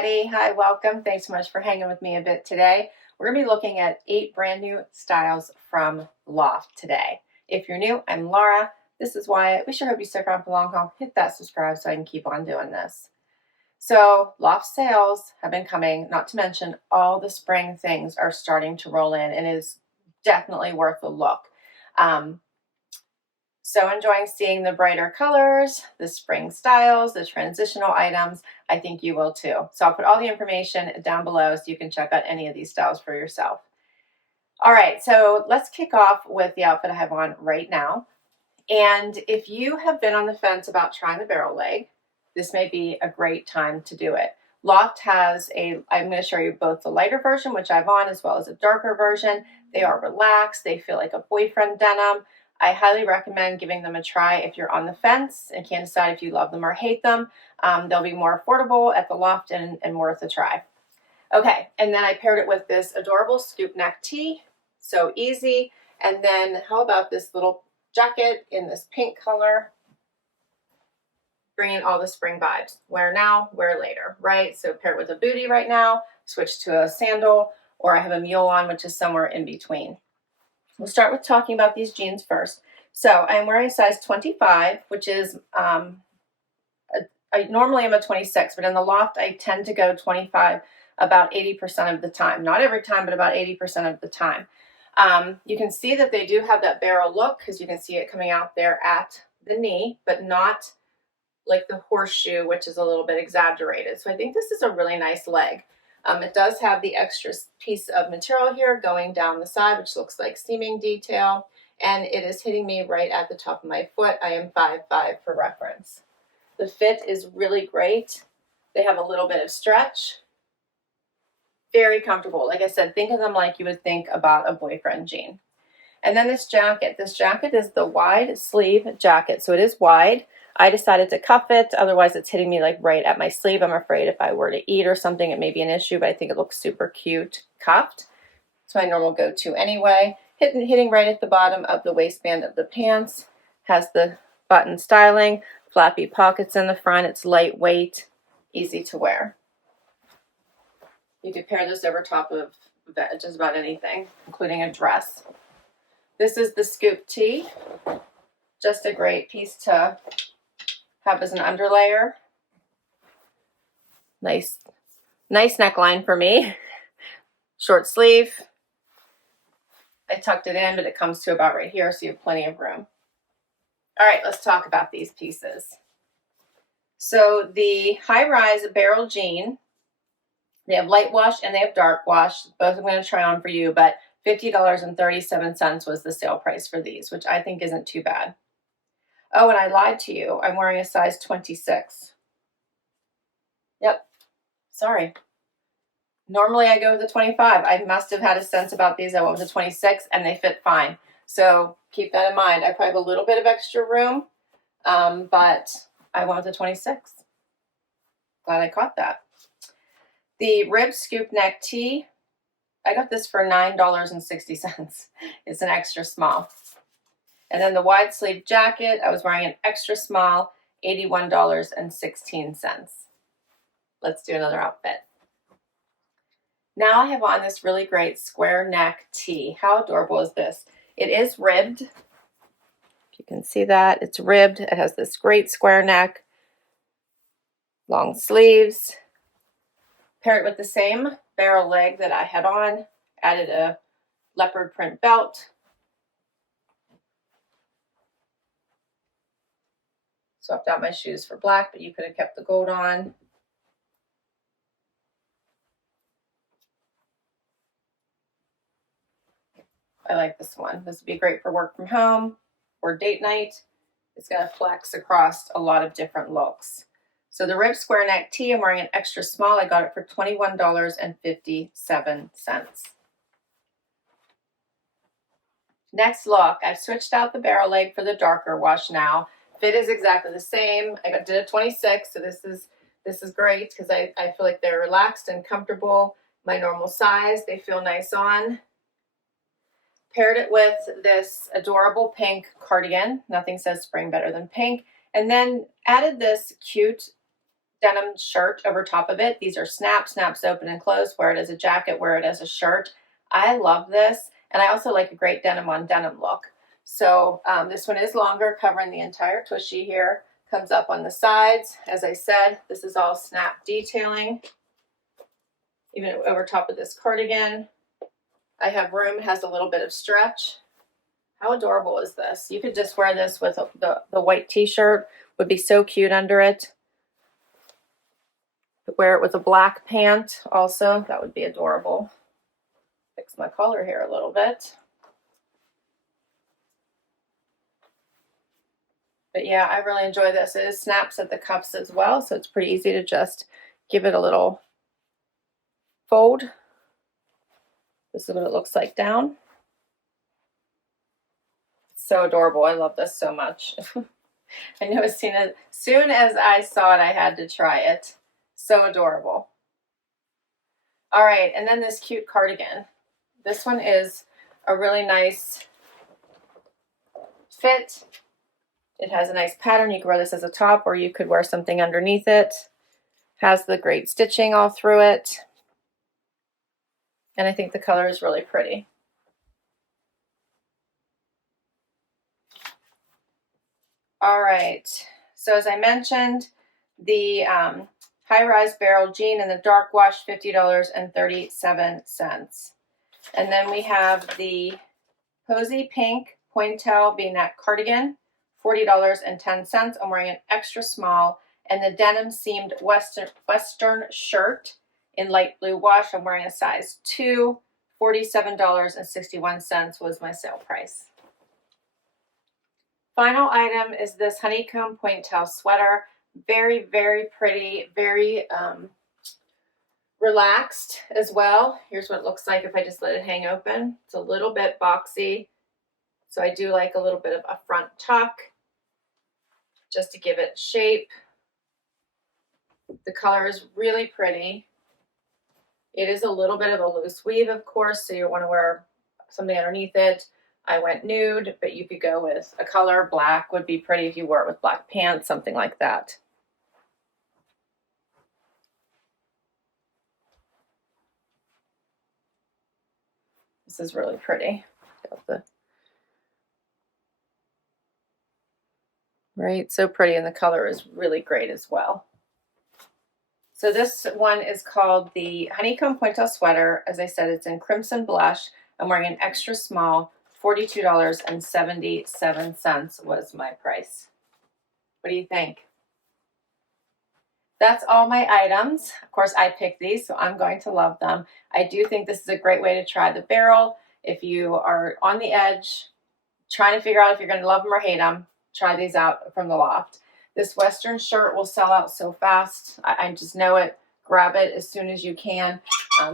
everybody. Hi, welcome. Thanks so much for hanging with me a bit today. We're going to be looking at 8 brand new styles from Loft today. If you're new, I'm Laura. This is Wyatt. We sure hope you stick around for the long haul. Hit that subscribe so I can keep on doing this. So Loft sales have been coming, not to mention all the spring things are starting to roll in, and it is definitely worth a look. So enjoying seeing the brighter colors, the spring styles, the transitional items. I think you will too. So I'll put all the information down below so you can check out any of these styles for yourself. All right, so let's kick off with the outfit I have on right now. And if you have been on the fence about trying the barrel leg, this may be a great time to do it. Loft has I'm going to show you both the lighter version, which I have on, as well as a darker version. They are relaxed. They feel like a boyfriend denim. I highly recommend giving them a try if you're on the fence and can't decide if you love them or hate them. They'll be more affordable at the Loft and worth a try. Okay, and then I paired it with this adorable scoop neck tee. So easy. And then how about this little jacket in this pink color? Bringing all the spring vibes. Wear now, wear later, right? So pair it with a bootie right now, switch to a sandal, or I have a mule on, which is somewhere in between. We'll start with talking about these jeans first. So I'm wearing a size 25, which is, I normally am a 26, but in the Loft, I tend to go 25 about 80% of the time. Not every time, but about 80% of the time. You can see that they do have that barrel look because you can see it coming out there at the knee, but not like the horseshoe, which is a little bit exaggerated. So I think this is a really nice leg. It does have the extra piece of material here going down the side, which looks like seaming detail, and it is hitting me right at the top of my foot. I am 5'5" for reference. The fit is really great. They have a little bit of stretch. Very comfortable. Like I said, think of them like you would think about a boyfriend jean. And then this jacket. This jacket is the wide sleeve jacket, so it is wide. I decided to cuff it, otherwise it's hitting me like right at my sleeve. I'm afraid if I were to eat or something, it may be an issue, but I think it looks super cute cuffed. It's my normal go-to anyway. Hitting right at the bottom of the waistband of the pants. Has the button styling, flappy pockets in the front. It's lightweight, easy to wear. You could pair this over top of just about anything, including a dress. This is the scoop tee. Just a great piece to have as an underlayer. Nice neckline for me. Short sleeve. I tucked it in, but it comes to about right here, so you have plenty of room. All right, let's talk about these pieces. So the high-rise barrel jean, they have light wash and they have dark wash. Both I'm going to try on for you, but $50.37 was the sale price for these, which I think isn't too bad. Oh, and I lied to you. I'm wearing a size 26. Yep. Sorry. Normally I go with a 25. I must have had a sense about these. I went with a 26 and they fit fine. So keep that in mind. I probably have a little bit of extra room, but I went with a 26. Glad I caught that. The rib scoop neck tee, I got this for $9.60. It's an extra small. And then the wide sleeve jacket, I was wearing an extra small, $81.16. Let's do another outfit. Now I have on this really great square neck tee. How adorable is this? It is ribbed. If you can see that, it's ribbed. It has this great square neck, long sleeves. Pair it with the same barrel leg that I had on. Added a leopard print belt. Swapped out my shoes for black, but you could have kept the gold on. I like this one. This would be great for work from home or date night. It's going to flex across a lot of different looks. So the rib square neck tee, I'm wearing an extra small. I got it for $21.57. Next look, I've switched out the barrel leg for the darker wash now. Fit is exactly the same. I did a 26, so this is great because I feel like they're relaxed and comfortable. My normal size, they feel nice on. Paired it with this adorable pink cardigan. Nothing says spring better than pink. And then added this cute denim shirt over top of it. These are snaps open and close, wear it as a jacket, wear it as a shirt. I love this, and I also like a great denim on denim look. So this one is longer, covering the entire tushy here. Comes up on the sides. As I said, this is all snap detailing, even over top of this cardigan. I have room, has a little bit of stretch. How adorable is this? You could just wear this with the white t-shirt, would be so cute under it. Wear it with a black pant also, that would be adorable. Fix my collar here a little bit. But yeah, I really enjoy this. It snaps at the cuffs as well, so it's pretty easy to just give it a little fold. This is what it looks like down. So adorable. I love this so much. I know as soon as I saw it, I had to try it. So adorable. All right, and then this cute cardigan. This one is a really nice fit. It has a nice pattern. You can wear this as a top, or you could wear something underneath it. Has the great stitching all through it. And I think the color is really pretty. All right, so as I mentioned, the high-rise barrel jean in the dark wash, $50.37. And then we have the Posy Pink Pointelle V-neck cardigan, $40.10. I'm wearing an extra small. And the denim seamed Western shirt in light blue wash, I'm wearing a size 2, $47.61 was my sale price. Final item is this Honeycomb pointelle sweater. Very, very pretty, very relaxed as well. Here's what it looks like if I just let it hang open. It's a little bit boxy, so I do like a little bit of a front tuck just to give it shape. The color is really pretty. It is a little bit of a loose weave, of course, so you want to wear something underneath it. I went nude, but you could go with a color. Black would be pretty if you wore it with black pants, something like that. This is really pretty. Right, so pretty, and the color is really great as well. So this one is called the Honeycomb pointelle sweater. As I said, it's in crimson blush. I'm wearing an extra small. $42.77 was my price. What do you think? That's all my items. Of course, I picked these, so I'm going to love them. I do think this is a great way to try the barrel. If you are on the edge, trying to figure out if you're going to love them or hate them, try these out from the Loft. This Western shirt will sell out so fast. I just know it. Grab it as soon as you can.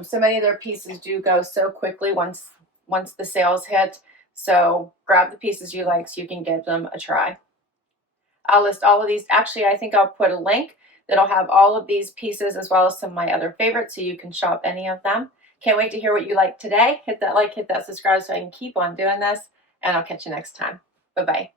So many of their pieces do go so quickly once the sales hit. So grab the pieces you like so you can give them a try. I'll list all of these. Actually, I think I'll put a link that'll have all of these pieces as well as some of my other favorites so you can shop any of them. Can't wait to hear what you like today. Hit that like, hit that subscribe so I can keep on doing this, and I'll catch you next time. Bye-bye.